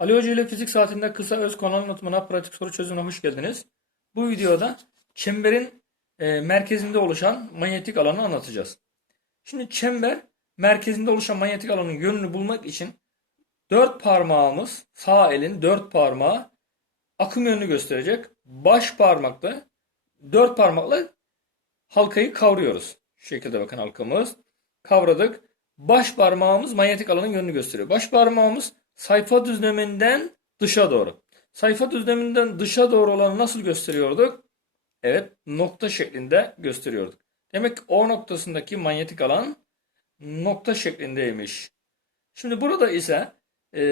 Ali Hoca ile fizik saatinde kısa öz konu anlatımına pratik soru çözümüne hoş geldiniz. Bu videoda çemberin e, merkezinde oluşan manyetik alanı anlatacağız. Şimdi çember merkezinde oluşan manyetik alanın yönünü bulmak için dört parmağımız sağ elin dört parmağı akım yönünü gösterecek. Baş parmakla dört parmakla halkayı kavruyoruz. Şu şekilde bakın halkamız. Kavradık. Baş parmağımız manyetik alanın yönünü gösteriyor. Baş parmağımız sayfa düzleminden dışa doğru. Sayfa düzleminden dışa doğru olanı nasıl gösteriyorduk? Evet, nokta şeklinde gösteriyorduk. Demek ki O noktasındaki manyetik alan nokta şeklindeymiş. Şimdi burada ise e,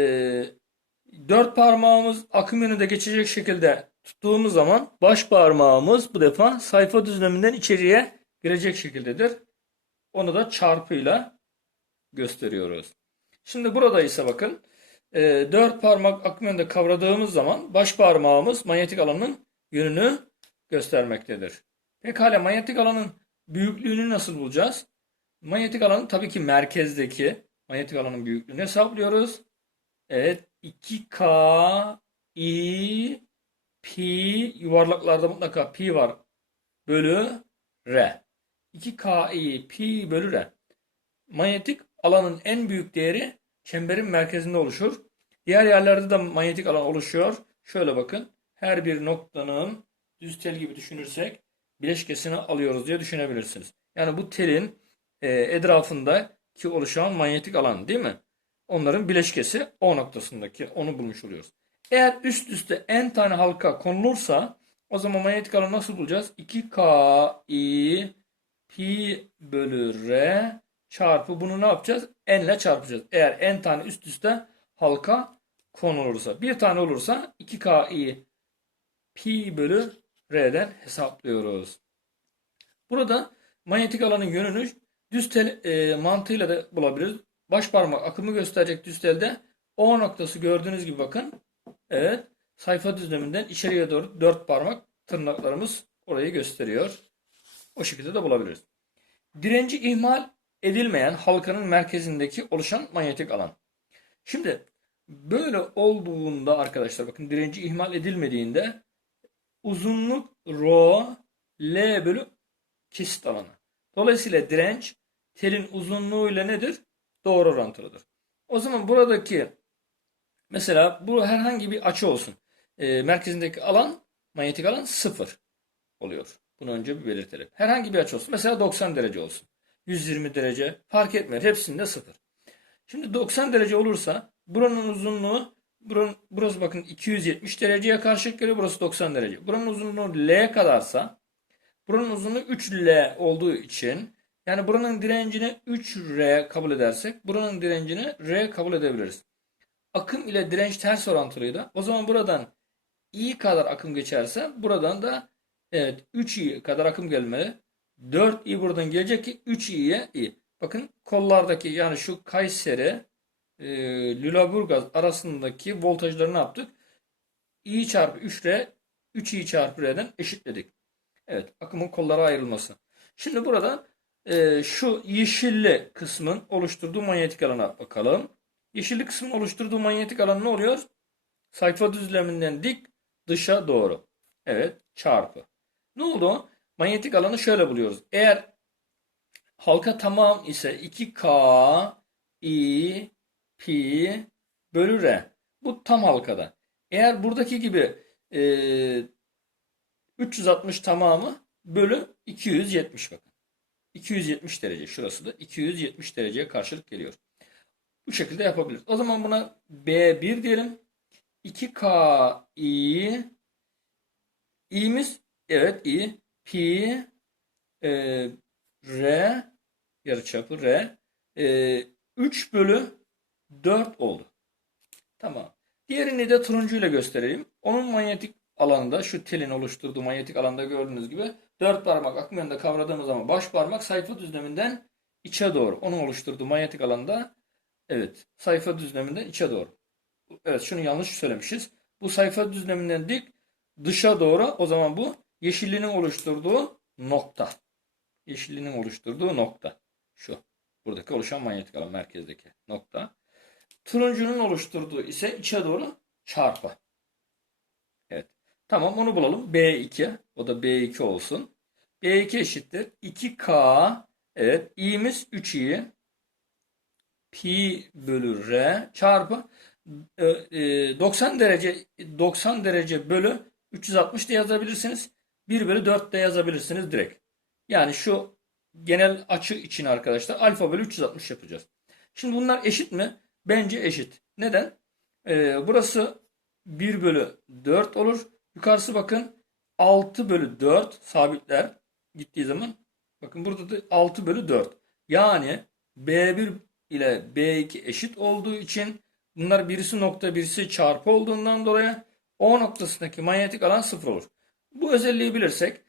dört parmağımız akım yönünde geçecek şekilde tuttuğumuz zaman baş parmağımız bu defa sayfa düzleminden içeriye girecek şekildedir. Onu da çarpıyla gösteriyoruz. Şimdi burada ise bakın e, dört parmak akım yönünde kavradığımız zaman baş parmağımız manyetik alanın yönünü göstermektedir. Pekala manyetik alanın büyüklüğünü nasıl bulacağız? Manyetik alanın tabii ki merkezdeki manyetik alanın büyüklüğünü hesaplıyoruz. Evet 2K I pi yuvarlaklarda mutlaka pi var bölü R. 2K I pi bölü R. Manyetik alanın en büyük değeri çemberin merkezinde oluşur. Diğer yerlerde de manyetik alan oluşuyor. Şöyle bakın. Her bir noktanın düz tel gibi düşünürsek bileşkesini alıyoruz diye düşünebilirsiniz. Yani bu telin e, etrafındaki oluşan manyetik alan değil mi? Onların bileşkesi O noktasındaki onu bulmuş oluyoruz. Eğer üst üste n tane halka konulursa o zaman manyetik alanı nasıl bulacağız? 2K I pi bölü R çarpı bunu ne yapacağız? N ile çarpacağız. Eğer n tane üst üste halka konulursa. Bir tane olursa 2K I pi bölü R'den hesaplıyoruz. Burada manyetik alanın yönünü düz tel e, mantığıyla da bulabiliriz. Baş parmak akımı gösterecek düz telde O noktası gördüğünüz gibi bakın. Evet. Sayfa düzleminden içeriye doğru dört parmak tırnaklarımız orayı gösteriyor. O şekilde de bulabiliriz. Direnci ihmal edilmeyen halkanın merkezindeki oluşan manyetik alan. Şimdi böyle olduğunda arkadaşlar bakın direnci ihmal edilmediğinde uzunluk rho L bölü kesit alanı. Dolayısıyla direnç telin uzunluğuyla nedir? Doğru orantılıdır. O zaman buradaki mesela bu herhangi bir açı olsun. E, merkezindeki alan manyetik alan sıfır oluyor. Bunu önce bir belirtelim. Herhangi bir açı olsun. Mesela 90 derece olsun. 120 derece fark etmiyor. Hepsinde sıfır. Şimdi 90 derece olursa buranın uzunluğu buranın, burası bakın 270 dereceye karşılık geliyor. Burası 90 derece. Buranın uzunluğu L kadarsa buranın uzunluğu 3L olduğu için yani buranın direncini 3R kabul edersek buranın direncini R kabul edebiliriz. Akım ile direnç ters orantılıydı. O zaman buradan I kadar akım geçerse buradan da evet 3I kadar akım gelmeli. 4i buradan gelecek ki 3i'ye i. Bakın kollardaki yani şu Kayseri e, Lüleburgaz arasındaki voltajları ne yaptık? i çarpı 3r 3i çarpı r'den eşitledik. Evet akımın kollara ayrılması. Şimdi burada e, şu yeşilli kısmın oluşturduğu manyetik alana bakalım. Yeşilli kısmın oluşturduğu manyetik alan ne oluyor? Sayfa düzleminden dik dışa doğru. Evet çarpı. Ne oldu? Manyetik alanı şöyle buluyoruz. Eğer halka tamam ise 2K I pi bölü R. Bu tam halkada. Eğer buradaki gibi e, 360 tamamı bölü 270 bakın. 270 derece. Şurası da 270 dereceye karşılık geliyor. Bu şekilde yapabiliriz. O zaman buna B1 diyelim. 2K I İ'miz evet I pi e, r yarıçapı r e, 3 bölü 4 oldu. Tamam. Diğerini de turuncuyla göstereyim. Onun manyetik alanında şu telin oluşturduğu manyetik alanda gördüğünüz gibi 4 parmak akım yönünde kavradığımız zaman baş parmak sayfa düzleminden içe doğru. Onun oluşturduğu manyetik alanda evet sayfa düzleminden içe doğru. Evet şunu yanlış söylemişiz. Bu sayfa düzleminden dik dışa doğru o zaman bu yeşillinin oluşturduğu nokta. Yeşillinin oluşturduğu nokta. Şu. Buradaki oluşan manyetik alan merkezdeki nokta. Turuncunun oluşturduğu ise içe doğru çarpı. Evet. Tamam onu bulalım. B2. O da B2 olsun. B2 eşittir. 2K. Evet. i'miz 3i. Pi bölü R çarpı e, e, 90 derece 90 derece bölü 360 da yazabilirsiniz. 1 bölü 4 de yazabilirsiniz direkt. Yani şu genel açı için arkadaşlar alfa bölü 360 yapacağız. Şimdi bunlar eşit mi? Bence eşit. Neden? Ee, burası 1 bölü 4 olur. Yukarısı bakın 6 bölü 4 sabitler gittiği zaman. Bakın burada da 6 bölü 4. Yani B1 ile B2 eşit olduğu için bunlar birisi nokta birisi çarpı olduğundan dolayı O noktasındaki manyetik alan sıfır olur. Bu özelliği bilirsek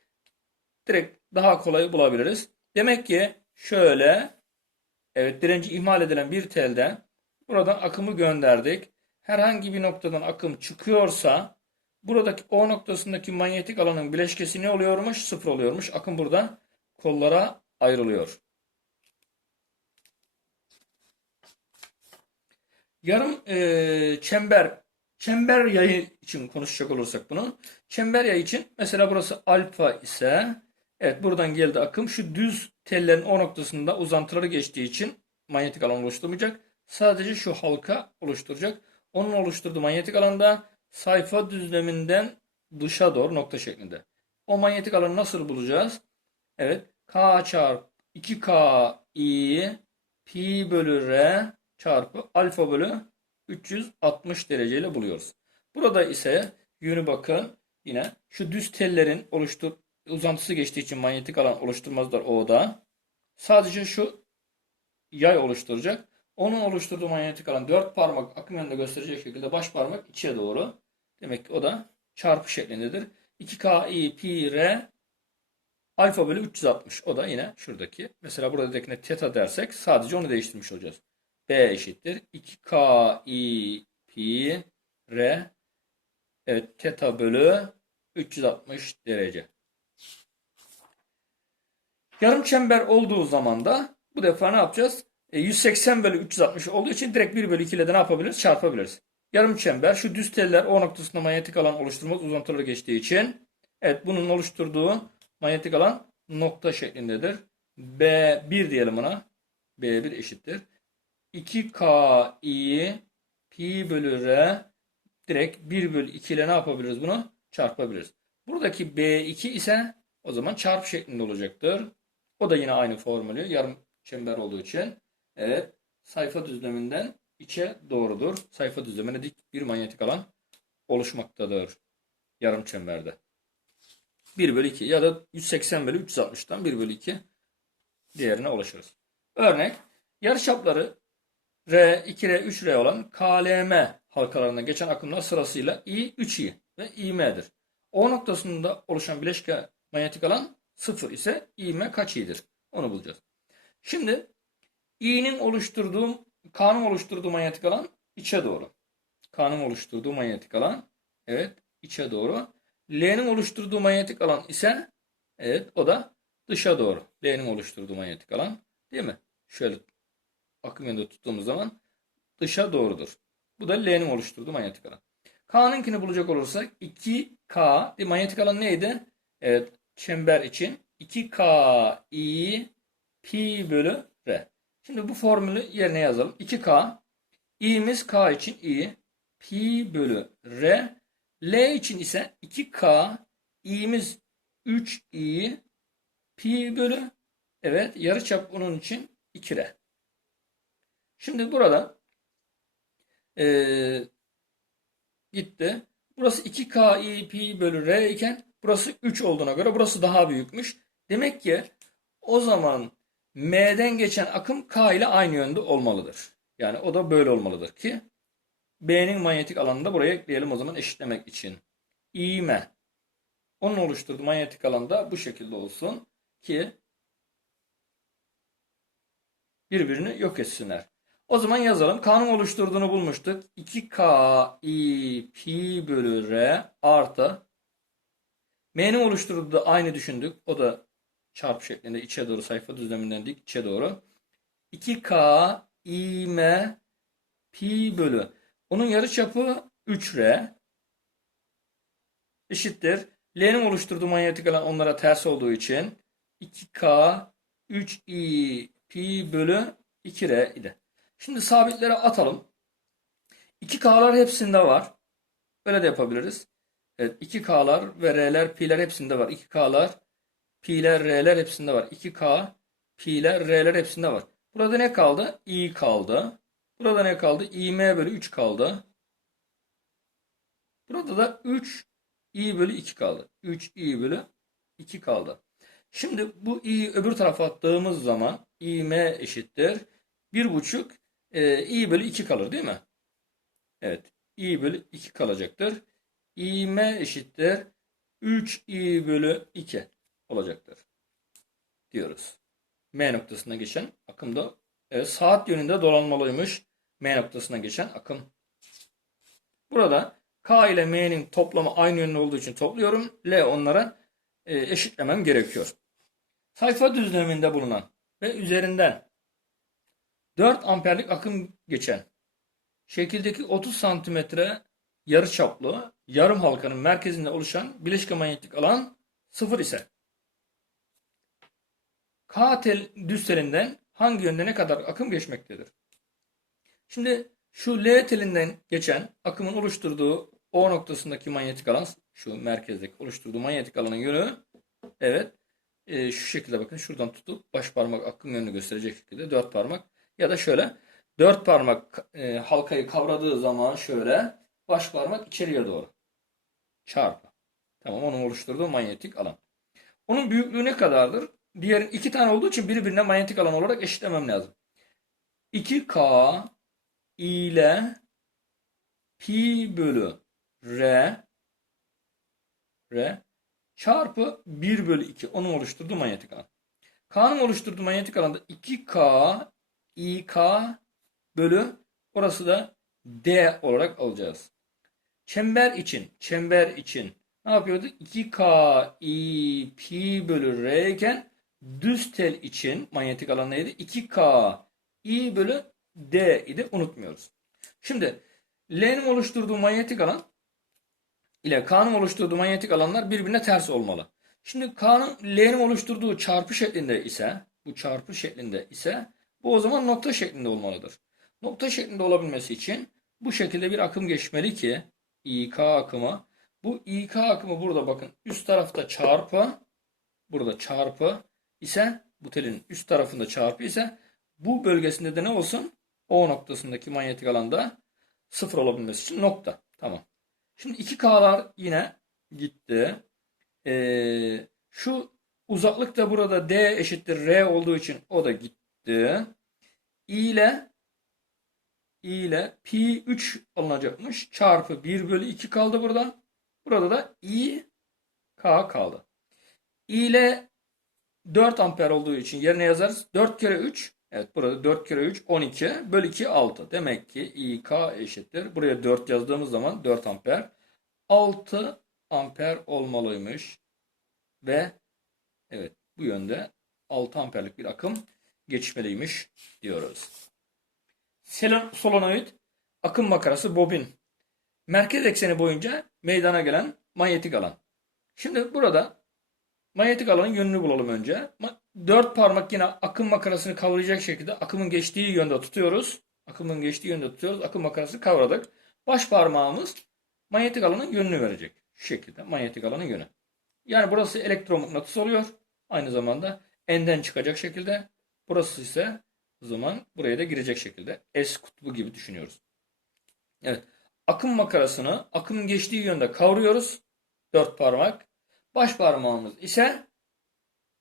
direkt daha kolay bulabiliriz. Demek ki şöyle evet direnci ihmal edilen bir telden buradan akımı gönderdik. Herhangi bir noktadan akım çıkıyorsa buradaki O noktasındaki manyetik alanın bileşkesi ne oluyormuş? Sıfır oluyormuş. Akım burada kollara ayrılıyor. Yarım e, çember çember yayı için konuşacak olursak bunu. Çember yayı için mesela burası alfa ise evet buradan geldi akım. Şu düz tellerin o noktasında uzantıları geçtiği için manyetik alan oluşturmayacak. Sadece şu halka oluşturacak. Onun oluşturduğu manyetik alanda sayfa düzleminden dışa doğru nokta şeklinde. O manyetik alanı nasıl bulacağız? Evet. K çarpı 2K i pi bölü r çarpı alfa bölü 360 dereceyle buluyoruz. Burada ise yönü bakın yine şu düz tellerin oluştur uzantısı geçtiği için manyetik alan oluşturmazlar O'da. Sadece şu yay oluşturacak. Onun oluşturduğu manyetik alan 4 parmak akım yönünde gösterecek şekilde baş parmak içe doğru. Demek ki o da çarpı şeklindedir. 2K i pi r alfa bölü 360. O da yine şuradaki. Mesela buradakine teta dersek sadece onu değiştirmiş olacağız. B eşittir. 2K i pi r evet teta bölü 360 derece. Yarım çember olduğu zaman da bu defa ne yapacağız? E, 180 bölü 360 olduğu için direkt 1 bölü 2 ile de ne yapabiliriz? Çarpabiliriz. Yarım çember şu düz teller O noktasında manyetik alan oluşturmaz uzantıları geçtiği için evet bunun oluşturduğu manyetik alan nokta şeklindedir. B1 diyelim ona. B1 eşittir. 2K i pi bölü r direkt 1 bölü 2 ile ne yapabiliriz bunu? Çarpabiliriz. Buradaki B2 ise o zaman çarpı şeklinde olacaktır. O da yine aynı formülü. Yarım çember olduğu için. Evet. Sayfa düzleminden içe doğrudur. Sayfa düzlemine dik bir manyetik alan oluşmaktadır. Yarım çemberde. 1 bölü 2 ya da 180 bölü 360'tan 1 bölü 2 değerine ulaşırız. Örnek yarıçapları R, 2R, 3R olan KLM halkalarına geçen akımlar sırasıyla I, 3I ve İM'dir. O noktasında oluşan bileşke manyetik alan 0 ise İM kaç İ'dir? Onu bulacağız. Şimdi İ'nin oluşturduğu, K'nın oluşturduğu manyetik alan içe doğru. K'nın oluşturduğu manyetik alan evet içe doğru. L'nin oluşturduğu manyetik alan ise evet o da dışa doğru. L'nin oluşturduğu manyetik alan değil mi? Şöyle akım yönünde tuttuğumuz zaman dışa doğrudur. Bu da L'nin oluşturduğu manyetik alan. K'nınkini bulacak olursak 2K e, manyetik alan neydi? Evet çember için 2K i pi bölü r. Şimdi bu formülü yerine yazalım. 2K i'miz K için i pi bölü r L için ise 2K i'miz 3i pi bölü evet yarıçap onun için 2R. Şimdi burada ee, gitti. Burası 2K i pi bölü R iken burası 3 olduğuna göre burası daha büyükmüş. Demek ki o zaman M'den geçen akım K ile aynı yönde olmalıdır. Yani o da böyle olmalıdır ki B'nin manyetik alanını da buraya ekleyelim o zaman eşitlemek için. İğme. Onun oluşturduğu manyetik alanda bu şekilde olsun ki birbirini yok etsinler. O zaman yazalım. K'nın oluşturduğunu bulmuştuk. 2K i pi bölü R artı M'nin oluşturduğu da aynı düşündük. O da çarpı şeklinde içe doğru sayfa düzleminden dik içe doğru. 2K i m pi bölü. Onun yarıçapı 3R eşittir. L'nin oluşturduğu manyetik alan onlara ters olduğu için 2K 3i pi bölü 2R idi. Şimdi sabitlere atalım. 2K'lar hepsinde var. Böyle de yapabiliriz. Evet 2K'lar ve R'ler pi'ler hepsinde var. 2K'lar pi'ler R'ler hepsinde var. 2K pi'ler R'ler hepsinde var. Burada ne kaldı? i kaldı. Burada ne kaldı? im bölü 3 kaldı. Burada da 3 i bölü 2 kaldı. 3 i bölü 2 kaldı. Şimdi bu i'yi öbür tarafa attığımız zaman im eşittir. 1,5 e, i bölü 2 kalır değil mi? Evet. i bölü 2 kalacaktır. im eşittir. 3 i bölü 2 olacaktır. Diyoruz. M noktasına geçen akımda evet, saat yönünde dolanmalıymış. M noktasına geçen akım. Burada K ile M'nin toplamı aynı yönde olduğu için topluyorum. L onlara e, eşitlemem gerekiyor. Sayfa düzleminde bulunan ve üzerinden 4 amperlik akım geçen şekildeki 30 santimetre yarıçaplı yarım halkanın merkezinde oluşan bileşik manyetik alan 0 ise K tel düz hangi yönde ne kadar akım geçmektedir? Şimdi şu L telinden geçen akımın oluşturduğu O noktasındaki manyetik alan şu merkezdeki oluşturduğu manyetik alanın yönü evet e, şu şekilde bakın şuradan tutup baş parmak akım yönünü gösterecek şekilde dört parmak ya da şöyle dört parmak e, halkayı kavradığı zaman şöyle baş parmak içeriye doğru çarpı. Tamam onun oluşturduğu manyetik alan. Onun büyüklüğü ne kadardır? Diğer iki tane olduğu için birbirine manyetik alan olarak eşitlemem lazım. 2K ile pi bölü R R çarpı 1 bölü 2 onun oluşturduğu manyetik alan. K'nın oluşturduğu manyetik alanda 2K İK bölü orası da D olarak alacağız. Çember için çember için ne yapıyorduk? 2K I bölü R iken düz tel için manyetik alan neydi? 2K I bölü D idi unutmuyoruz. Şimdi L'nin oluşturduğu manyetik alan ile K'nın oluşturduğu manyetik alanlar birbirine ters olmalı. Şimdi K'nın L'nin oluşturduğu çarpı şeklinde ise bu çarpı şeklinde ise bu o zaman nokta şeklinde olmalıdır. Nokta şeklinde olabilmesi için bu şekilde bir akım geçmeli ki İK akımı. Bu İK akımı burada bakın üst tarafta çarpı burada çarpı ise bu telin üst tarafında çarpı ise bu bölgesinde de ne olsun? O noktasındaki manyetik alanda sıfır olabilmesi için nokta. Tamam. Şimdi 2K'lar yine gitti. Ee, şu uzaklık da burada D eşittir R olduğu için o da gitti. I ile I ile pi 3 alınacakmış. Çarpı 1 bölü 2 kaldı burada. Burada da I K kaldı. I ile 4 amper olduğu için yerine yazarız. 4 kere 3 Evet burada 4 kere 3 12 bölü 2 6. Demek ki İK eşittir. Buraya 4 yazdığımız zaman 4 amper. 6 amper olmalıymış. Ve evet bu yönde 6 amperlik bir akım geçmeliymiş diyoruz. Solenoid akım makarası bobin. Merkez ekseni boyunca meydana gelen manyetik alan. Şimdi burada manyetik alanın yönünü bulalım önce. Dört parmak yine akım makarasını kavrayacak şekilde akımın geçtiği yönde tutuyoruz. Akımın geçtiği yönde tutuyoruz. Akım makarasını kavradık. Baş parmağımız manyetik alanın yönünü verecek. Şu şekilde manyetik alanın yönü. Yani burası elektromıknatıs oluyor. Aynı zamanda enden çıkacak şekilde. Burası ise o zaman buraya da girecek şekilde. S kutbu gibi düşünüyoruz. Evet. Akım makarasını akımın geçtiği yönde kavruyoruz. Dört parmak. Baş parmağımız ise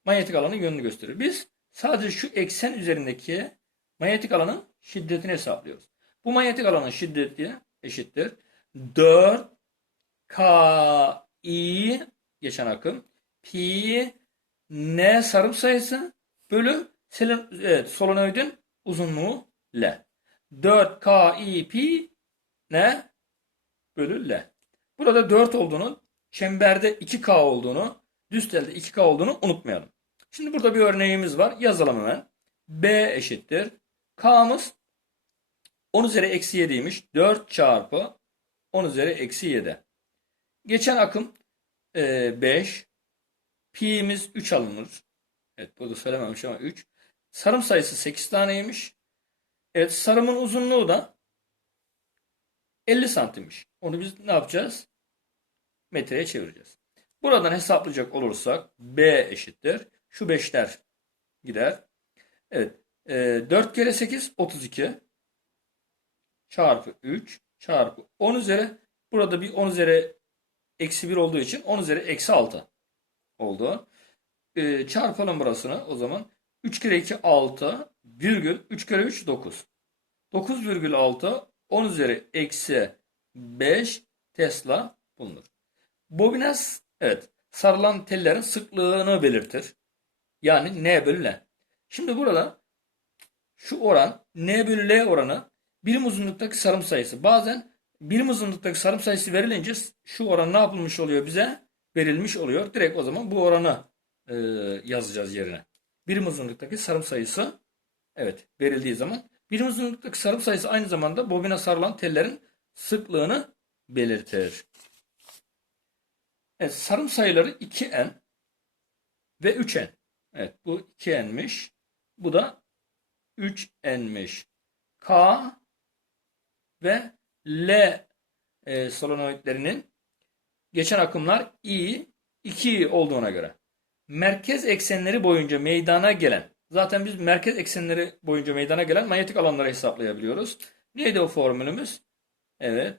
manyetik alanın yönünü gösterir. Biz sadece şu eksen üzerindeki manyetik alanın şiddetini hesaplıyoruz. Bu manyetik alanın şiddeti eşittir. 4 K I geçen akım pi n sarım sayısı bölü evet, solenoidin uzunluğu L. 4 K I pi n bölü L. Burada 4 olduğunu, çemberde 2K olduğunu, düz telde 2K olduğunu unutmayalım. Şimdi burada bir örneğimiz var. Yazalım hemen. B eşittir. K'mız 10 üzeri eksi 7'ymiş. 4 çarpı 10 üzeri eksi 7. Geçen akım e, 5. Pi'miz 3 alınır. Evet burada söylememiş ama 3. Sarım sayısı 8 taneymiş. Evet sarımın uzunluğu da 50 santimmiş. Onu biz ne yapacağız? Metreye çevireceğiz. Buradan hesaplayacak olursak B eşittir. Şu 5'ler gider. Evet. E, 4 kere 8 32 çarpı 3 çarpı 10 üzeri burada bir 10 üzeri eksi 1 olduğu için 10 üzeri eksi 6 oldu. E, çarpalım burasını o zaman. 3 kere 2 6 virgül 3 kere 3 9. 9,6 10 üzeri eksi 5 Tesla bulunur. Bobine s- evet sarılan tellerin sıklığını belirtir. Yani N bölü L. Şimdi burada şu oran N bölü L oranı birim uzunluktaki sarım sayısı. Bazen birim uzunluktaki sarım sayısı verilince şu oran ne yapılmış oluyor bize? Verilmiş oluyor. Direkt o zaman bu oranı e, yazacağız yerine. Birim uzunluktaki sarım sayısı evet verildiği zaman birim uzunluktaki sarım sayısı aynı zamanda bobine sarılan tellerin sıklığını belirtir. Evet, sarım sayıları 2n ve 3n. Evet bu 2n'miş. Bu da 3n'miş. K ve L e, solenoidlerinin geçen akımlar I 2 olduğuna göre merkez eksenleri boyunca meydana gelen zaten biz merkez eksenleri boyunca meydana gelen manyetik alanları hesaplayabiliyoruz. Neydi o formülümüz? Evet.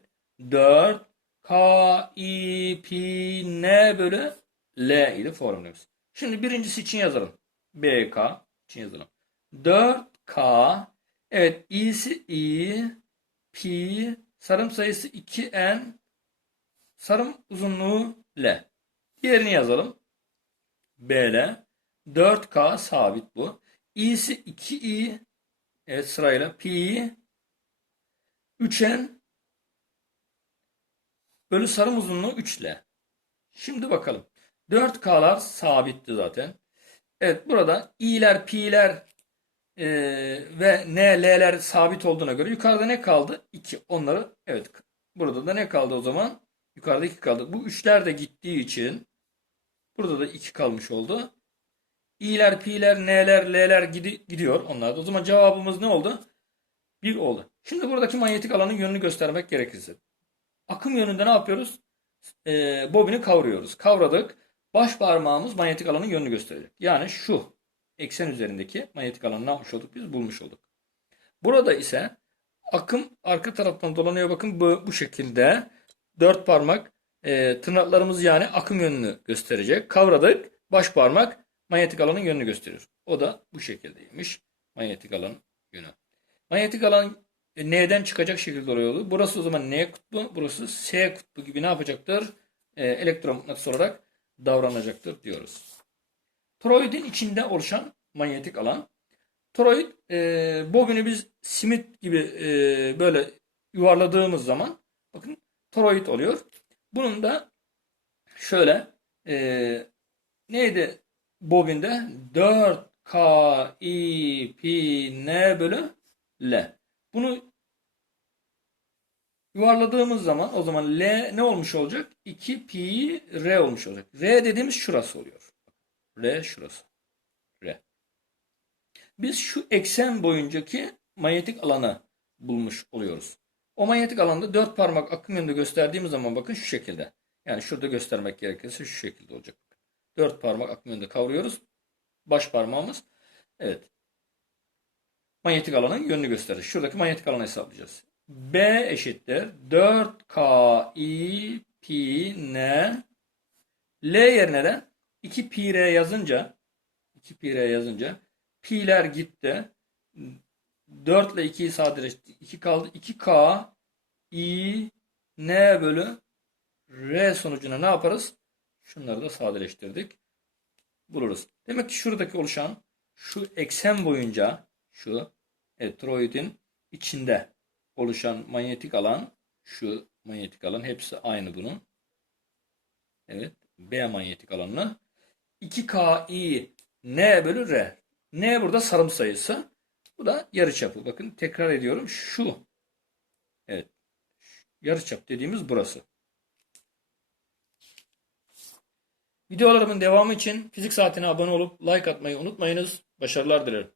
4 K I Pi N bölü L idi formülümüz. Şimdi birincisi için yazalım. BK için yazalım. 4K evet i'si i pi sarım sayısı 2n sarım uzunluğu L. Diğerini yazalım. BL 4K sabit bu. i'si 2i evet sırayla pi 3n bölü sarım uzunluğu 3L. Şimdi bakalım. 4K'lar sabitti zaten. Evet burada i'ler, pi'ler e, ve n, l'ler sabit olduğuna göre yukarıda ne kaldı? 2. Onları evet burada da ne kaldı o zaman? Yukarıda 2 kaldı. Bu üçler de gittiği için burada da 2 kalmış oldu. i'ler, pi'ler, n'ler, l'ler gidi- gidiyor onlar. O zaman cevabımız ne oldu? 1 oldu. Şimdi buradaki manyetik alanın yönünü göstermek gerekirse. Akım yönünde ne yapıyoruz? Ee, bobini kavruyoruz. Kavradık. Baş parmağımız manyetik alanın yönünü gösterecek. Yani şu eksen üzerindeki manyetik alanı ne yapmış olduk? Biz bulmuş olduk. Burada ise akım arka taraftan dolanıyor. Bakın bu, bu şekilde dört parmak e, tırnaklarımız yani akım yönünü gösterecek. Kavradık. Baş parmak manyetik alanın yönünü gösteriyor. O da bu şekildeymiş. Manyetik alan yönü. Manyetik alan e, N'den çıkacak şekilde oluyordu. Burası o zaman N kutbu, burası S kutbu gibi ne yapacaktır? E, elektromagnetis olarak davranacaktır diyoruz. Toroidin içinde oluşan manyetik alan. Toroid e, bobini biz simit gibi e, böyle yuvarladığımız zaman bakın toroid oluyor. Bunun da şöyle e, neydi bobinde 4 K I pi N bölü L. Bunu yuvarladığımız zaman o zaman L ne olmuş olacak? 2 pi R olmuş olacak. R dediğimiz şurası oluyor. R şurası. R. Biz şu eksen boyuncaki manyetik alanı bulmuş oluyoruz. O manyetik alanda dört parmak akım yönünde gösterdiğimiz zaman bakın şu şekilde. Yani şurada göstermek gerekirse şu şekilde olacak. Dört parmak akım yönünde kavuruyoruz. Baş parmağımız. Evet. Manyetik alanın yönünü gösterir. Şuradaki manyetik alanı hesaplayacağız. B eşittir 4K I pi N L yerine de 2 pi R yazınca 2 pi R yazınca pi'ler gitti. 4 ile 2'yi sadeleşti. 2 kaldı. 2K I N bölü R sonucuna ne yaparız? Şunları da sadeleştirdik. Buluruz. Demek ki şuradaki oluşan şu eksen boyunca şu elektroidin içinde oluşan manyetik alan şu manyetik alan hepsi aynı bunun. Evet. B manyetik alanı 2KI N bölü R. N burada sarım sayısı. Bu da yarıçapı. Bakın tekrar ediyorum. Şu Evet. Yarıçap dediğimiz burası. Videolarımın devamı için fizik saatine abone olup like atmayı unutmayınız. Başarılar dilerim.